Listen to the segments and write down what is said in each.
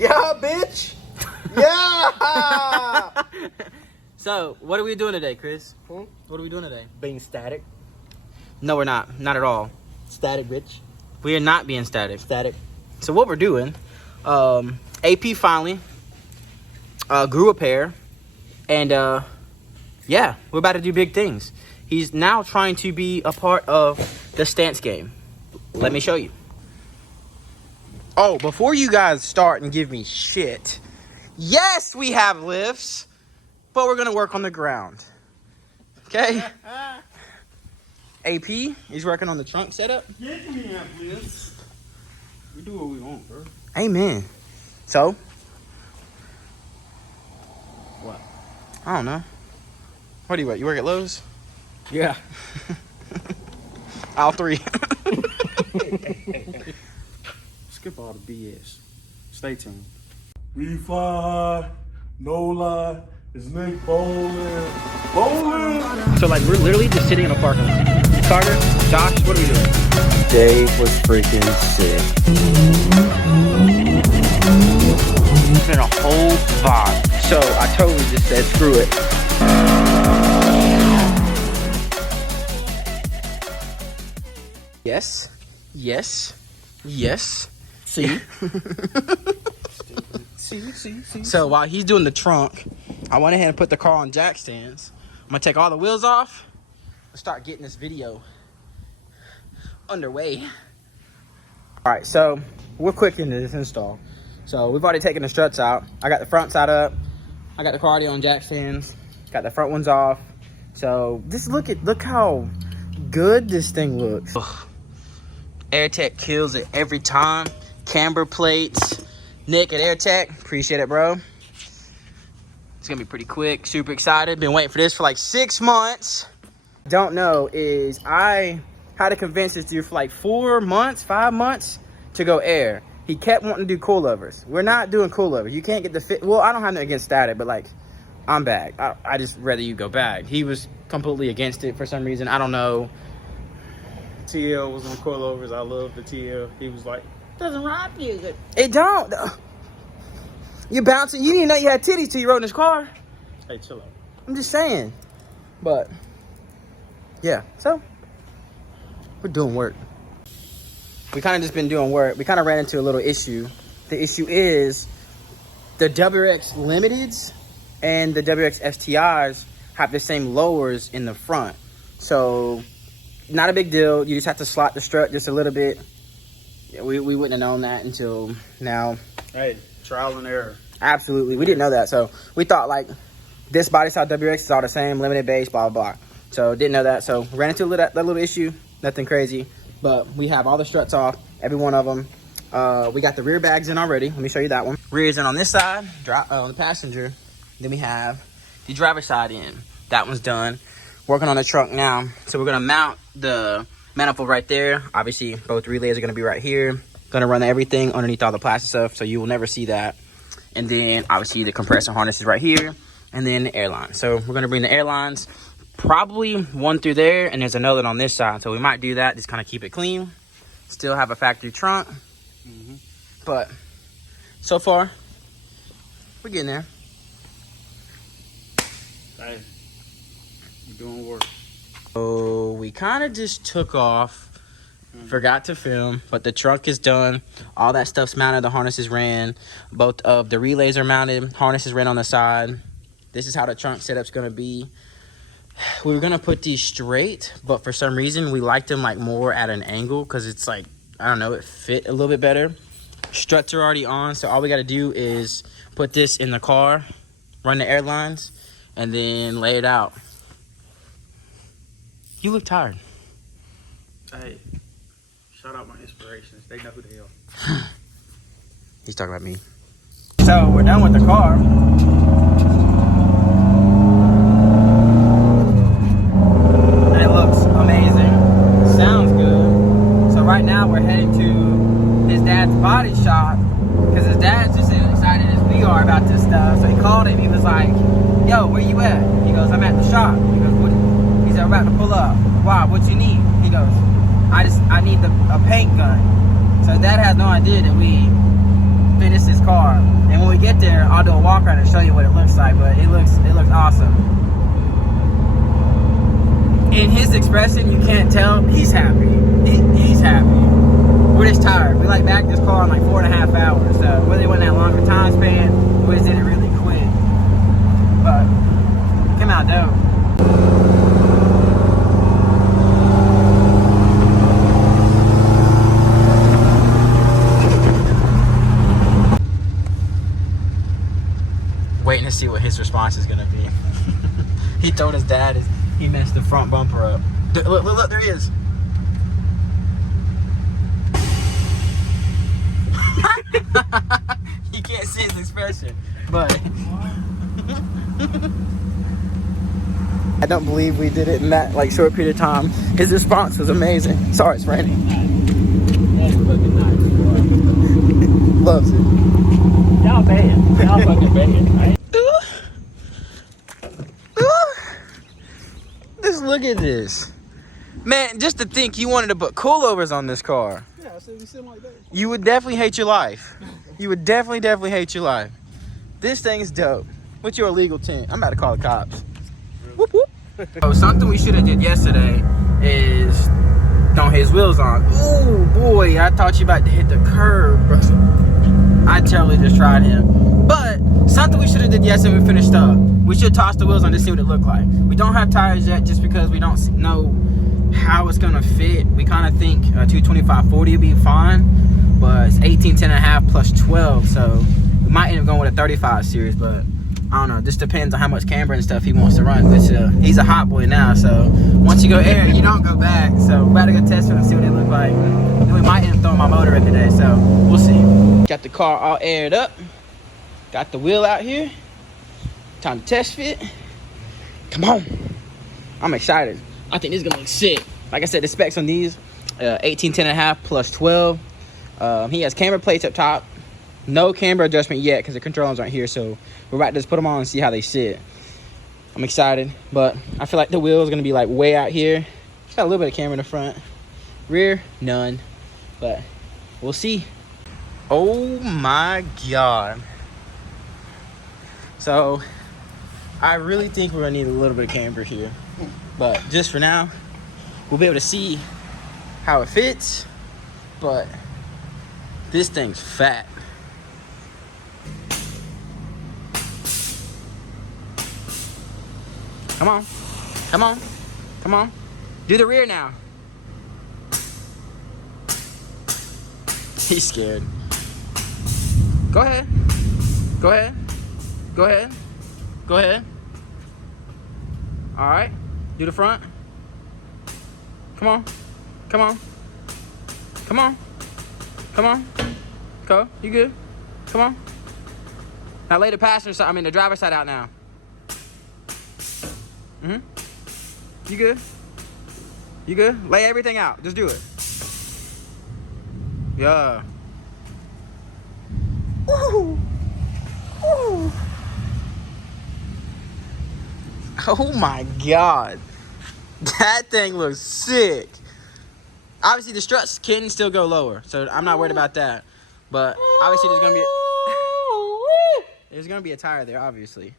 Yeah, bitch. Yeah. So, what are we doing today, Chris? Hmm? What are we doing today? Being static. No, we're not. Not at all. Static, bitch. We are not being static. Static. So what we're doing, AP finally grew a pair, and yeah, we're about to do big things. He's now trying to be a part of the stance game. Let me show you. Oh, before you guys start and give me shit, yes, we have lifts, but we're gonna work on the ground. Okay? AP, he's working on the trunk setup. Yeah, we have lifts. We do what we want, bro. Amen. So, What? I don't know. What do you work? You work at Lowe's? Yeah. All three. Skip all the BS. Stay tuned. We fly, no lie. It's Nick Bowling. Bowling. So like we're literally just sitting in a parking lot. Carter, Josh, what are we doing? Dave was freaking sick. It's been a whole vibe. So I totally just said screw it. Yes. Yes. Yes. See? See. So while he's doing the trunk, I went ahead and put the car on jack stands. I'm gonna take all the wheels off. Let's start getting this video underway. All right, so we're quick into this install. So we've already taken the struts out. I got the front side up. I got the car already on jack stands. Got the front ones off. So just look how good this thing looks. Ugh. AirTech kills it every time. Camber plates. Nick at AirTech, appreciate it, bro. It's gonna be pretty quick. Super excited. Been waiting for this for like 6 months. Don't know is I had to convince this dude for like 4 months, 5 months to go air. He kept wanting to do coilovers. We're not doing coilovers. You can't get the fit. Well, I don't have nothing against static, but like I'm back. I just rather you go back. He was completely against it for some reason. I don't know. TL was on coilovers. I love the TL. He was like, doesn't ride music. It don't. You're bouncing. You didn't know you had titties till you rode in this car. Hey, chill out. I'm just saying. But yeah, so we're doing work. We kind of just been doing work. We kind of ran into a little issue. The issue is the WX Limiteds and the WX STIs have the same lowers in the front. So not a big deal. You just have to slot the strut just a little bit. Yeah, we wouldn't have known that until now. Hey, trial and error. Absolutely. We didn't know that. So we thought like this body style WX is all the same, limited base, blah, blah, blah. So didn't know that. So ran into that little issue. Nothing crazy. But we have all the struts off, every one of them. We got the rear bags in already. Let me show you that one. Rear is in on this side, on the passenger. Then we have the driver's side in. That one's done. Working on the trunk now. So we're going to mount the manifold right there. Obviously, both relays are going to be right here. Going to run everything underneath all the plastic stuff, so you will never see that. And then, obviously, the compressor harness is right here. And then the airline. So we're going to bring the airlines, probably one through there, and there's another on this side. So we might do that, just kind of keep it clean. Still have a factory trunk. But so far, we're getting there. Hey, we're doing work. So we kind of just took off. Forgot to film, but the trunk is done. All that stuff's mounted. The harnesses ran. Both of the relays are mounted. Harnesses ran on the side. This is how the trunk setup's gonna be. We were gonna put these straight, but for some reason we liked them like more at an angle because it's like, I don't know, it fit a little bit better. Struts are already on, so all we gotta do is put this in the car, run the airlines, and then lay it out. You look tired. Hey, shout out my inspirations. They know who they are. He's talking about me. So we're done with the car. And it looks amazing. Sounds good. So right now we're heading to his dad's body shop because his dad's just as excited as we are about this stuff. So he called him. He was like, yo, where you at? He goes, I'm at the shop. He goes, what? He said, we're about to pull up. Why? What you need? He goes, I need a paint gun. So Dad has no idea that we, you know, we got the paint gun. So we're gonna run everything underneath all the plastic stuff, so you will never see that. And then, obviously, the compressor harness is right here. Gonna run everything underneath all the plastic stuff, so you will never see that. finish this car. And when we get there, I'll do a walk around and show you what it looks like. But it looks awesome. In his expression, you can't tell he's happy. He's happy. We're just tired. We like backed this car in like 4.5 hours. So whether it wasn't that longer time span, we just did it really quick. But it came out dope. Waiting to see what his response is gonna be. He told his dad he messed the front bumper up. Look, there he is. You can't see his expression, but I don't believe we did it in that like short period of time. His response was amazing. Sorry, it's raining. That's fucking nice. Loves it. Y'all bad. Y'all fucking bad. Right? Just look at this. Man, just to think you wanted to put coilovers on this car. Yeah, I said we sit like that. You would definitely hate your life. You would definitely hate your life. This thing is dope. What's your illegal tint? I'm about to call the cops. Whoop, whoop. Oh, something we should have did yesterday is throw his wheels on. Ooh, boy, I thought you about to hit the curb, bro. I totally just tried him. But something we should have did yesterday when we finished up. We should toss the wheels on to see what it looked like. We don't have tires yet just because we don't know how it's gonna fit. We kind of think 225/40 will be fine, but it's 18 10.5 plus 12, so we might end up going with a 35 series. But I don't know, just depends on how much camber and stuff he wants to run. Which he's a hot boy now, so once you go air, you don't go back. So we're about to go test it and see what it look like. Then we might end up throwing my motor in today, so we'll see. Got the car all aired up, got the wheel out here. Time to test fit. Come on. I'm excited. I think this is gonna look sick. Like I said, the specs on these, 18 10.5 plus 12. He has camber plates up top. No camber adjustment yet because the controls aren't here, so we're about to just put them on and see how they sit. I'm excited, but I feel like the wheel is gonna be like way out here. It's got a little bit of camber in the front. Rear, none, but we'll see. Oh my God. So I really think we're gonna need a little bit of camber here, but just for now, we'll be able to see how it fits. But this thing's fat. Come on, come on, come on. Do the rear now. He's scared. Go ahead, go ahead, go ahead, go ahead. All right, do the front. Come on, come on, come on, come on. Go, you good? Come on. Now lay the passenger side, the driver's side out now. You good? You good? Lay everything out, just do it. Yeah. Ooh. Ooh. Oh my God. That thing looks sick. Obviously the struts can still go lower, so I'm not worried about that. But obviously there's gonna be a tire there, obviously.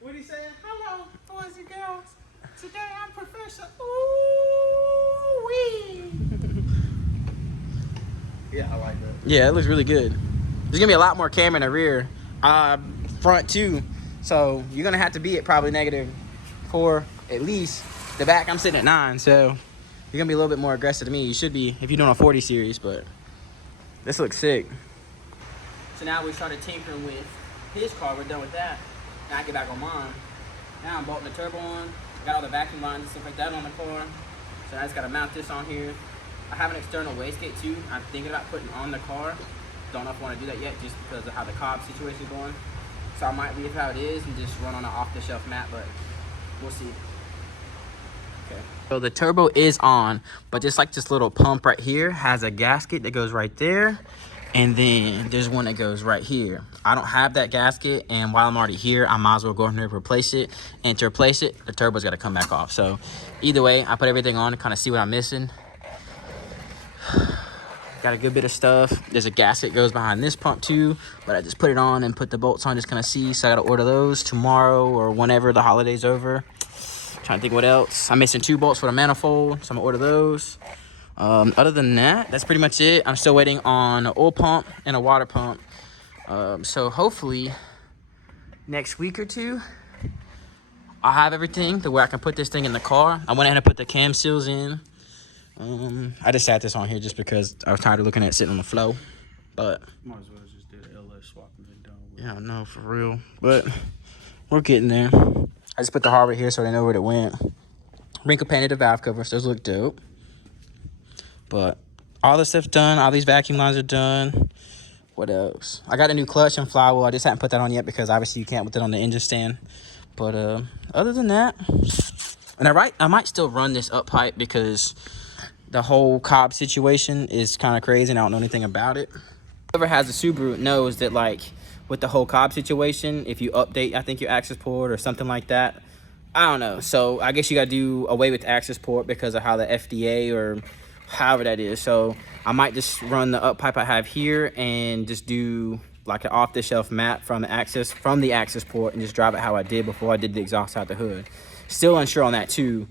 What he saying? Hello, boys and girls. Today I'm Professor Ooh-wee. Yeah, I like that. Yeah, it looks really good. There's gonna be a lot more camber in the rear, front too. So you're gonna have to be at probably -4 at least. The back, I'm sitting at 9, so you're gonna be a little bit more aggressive than me. You should be if you're doing a 40 series, but this looks sick. So now we started tinkering with his car. We're done with that. Now I get back on mine. Now I'm bolting the turbo on. Got all the vacuum lines and stuff like that on the car. So I just gotta mount this on here. I have an external wastegate too. I'm thinking about putting on the car. Don't know if I want to do that yet just because of how the cob situation is going. So I might leave how it is and just run on an off-the-shelf mat, but we'll see. Okay. So the turbo is on, but just like this little pump right here has a gasket that goes right there. And then there's one that goes right here. I don't have that gasket, and while I'm already here, I might as well go in there and replace it. And to replace it, the turbo's gotta come back off. So either way, I put everything on to kind of see what I'm missing. Got a good bit of stuff. There's a gasket goes behind this pump too, but I just put it on and put the bolts on just kind of see. So I got to order those tomorrow or whenever the holiday's over. Trying to think what else. I'm missing 2 bolts for the manifold, so I'm gonna order those. Other than that, that's pretty much it. I'm still waiting on an oil pump and a water pump. So hopefully next week or 2, I'll have everything to where I can put this thing in the car. I went ahead and put the cam seals in. I just sat this on here just because I was tired of looking at it sitting on the floor. But might as well just do the LS swap and then done with. yeah, no, for real. But we're getting there. I just put the hardware here so they know where it went. Wrinkle painted the valve covers. Those look dope. But all this stuff's done. All these vacuum lines are done. What else? I got a new clutch and flywheel. I just haven't put that on yet because obviously you can't put it on the engine stand. But other than that, and I might still run this up pipe because the whole Cobb situation is kind of crazy and I don't know anything about it. Whoever has a Subaru knows that, like, with the whole Cobb situation, if you update, I think, your access port or something like that, I don't know. So I guess you got to do away with the access port because of how the FDA or however that is. So I might just run the up pipe I have here and just do like an off-the-shelf map from the access port and just drive it how I did before I did the exhaust out the hood. Still unsure on that too.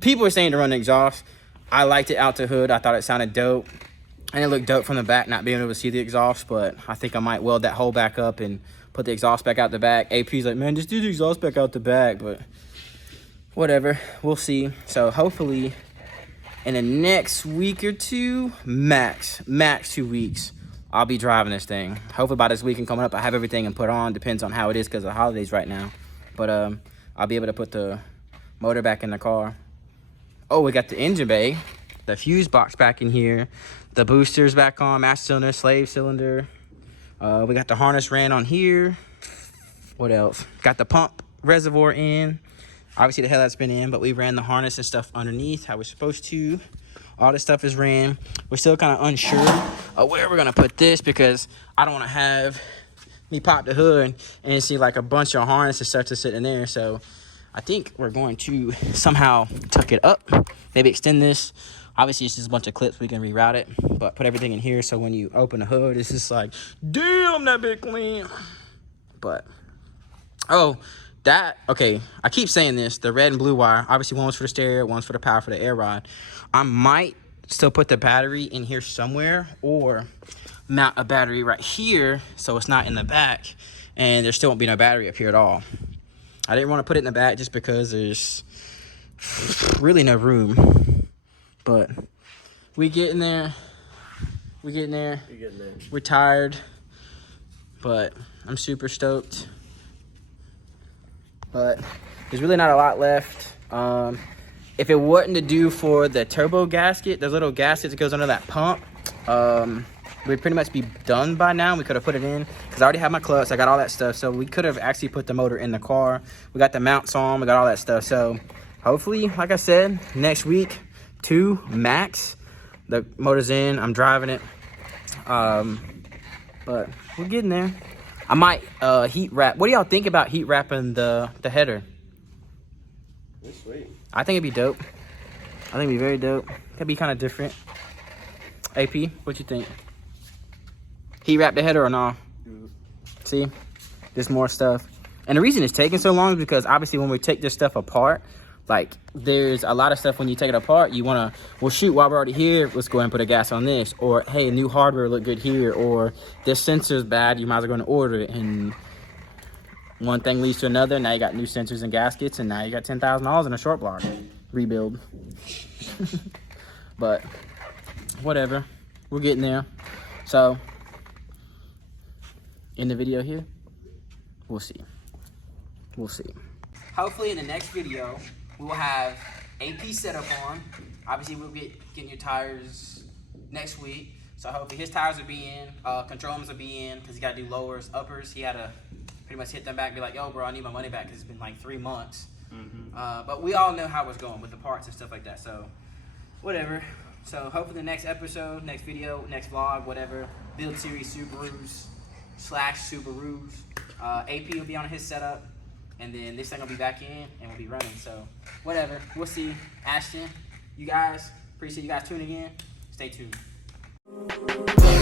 People are saying to run the exhaust. I liked it out the hood. I thought it sounded dope. And it looked dope from the back, not being able to see the exhaust. But I think I might weld that hole back up and put the exhaust back out the back. AP's like, man, just do the exhaust back out the back. But whatever. We'll see. So hopefully in the next week or 2, max 2 weeks, I'll be driving this thing. Hopefully by this weekend coming up, I have everything and put on. Depends on how it is because of the holidays right now. But I'll be able to put the motor back in the car. Oh, we got the engine bay, the fuse box back in here, the boosters back on, master cylinder, slave cylinder. We got the harness ran on here. What else? Got the pump reservoir in. Obviously the headlight's been in, but we ran the harness and stuff underneath how we're supposed to. All this stuff is ran. We're still kind of unsure of where we're gonna put this because I don't want to have me pop the hood and see like a bunch of harness and stuff to sit in there. So I think we're going to somehow tuck it up, maybe extend this. Obviously, it's just a bunch of clips. We can reroute it, but put everything in here so when you open the hood, it's just like, damn, that bit clean. But, oh, okay, I keep saying this, the red and blue wire, obviously one's for the stereo, one's for the power for the air rod. I might still put the battery in here somewhere or mount a battery right here so it's not in the back and there still won't be no battery up here at all. I didn't want to put it in the back just because there's really no room. But we getting there. We're getting there. You're getting there. We're tired. But I'm super stoked. But there's really not a lot left. If it wasn't to do for the turbo gasket, those little gaskets that goes under that pump, we'd pretty much be done by now. We could have put it in because I already have my clutch. I got all that stuff. So we could have actually put the motor in the car. We got the mounts on. We got all that stuff. So hopefully, like I said, next week, 2 max. The motor's in. I'm driving it. But we're getting there. I might heat wrap. What do y'all think about heat wrapping the header? That's sweet. I think it'd be dope. I think it'd be very dope. It'd be kind of different. AP, what you think? Heat wrap the header or no? See, there's more stuff. And the reason it's taking so long is because obviously when we take this stuff apart, like there's a lot of stuff when you take it apart, you want to, well shoot, while we're already here, let's go ahead and put a gas on this. Or hey, new hardware look good here. Or this sensor's bad, you might as well go and order it. And one thing leads to another. Now you got new sensors and gaskets and now you got $10,000 in a short block rebuild. But whatever, we're getting there. So in the video here, we'll see. Hopefully in the next video we will have AP setup on. Obviously we'll be getting your tires next week, so hopefully his tires will be in, control arms will be in because he got to do lowers, uppers. He had to pretty much hit them back and be like, yo bro, I need my money back because it's been like 3 months. But we all know how it's going with the parts and stuff like that, so whatever. So hopefully the next episode, next video, next vlog, whatever, build series Subarus / Subarus, AP will be on his setup, and then this thing will be back in and we'll be running. So whatever, we'll see. Ashton, you guys, appreciate you guys tuning in. Stay tuned. Bye.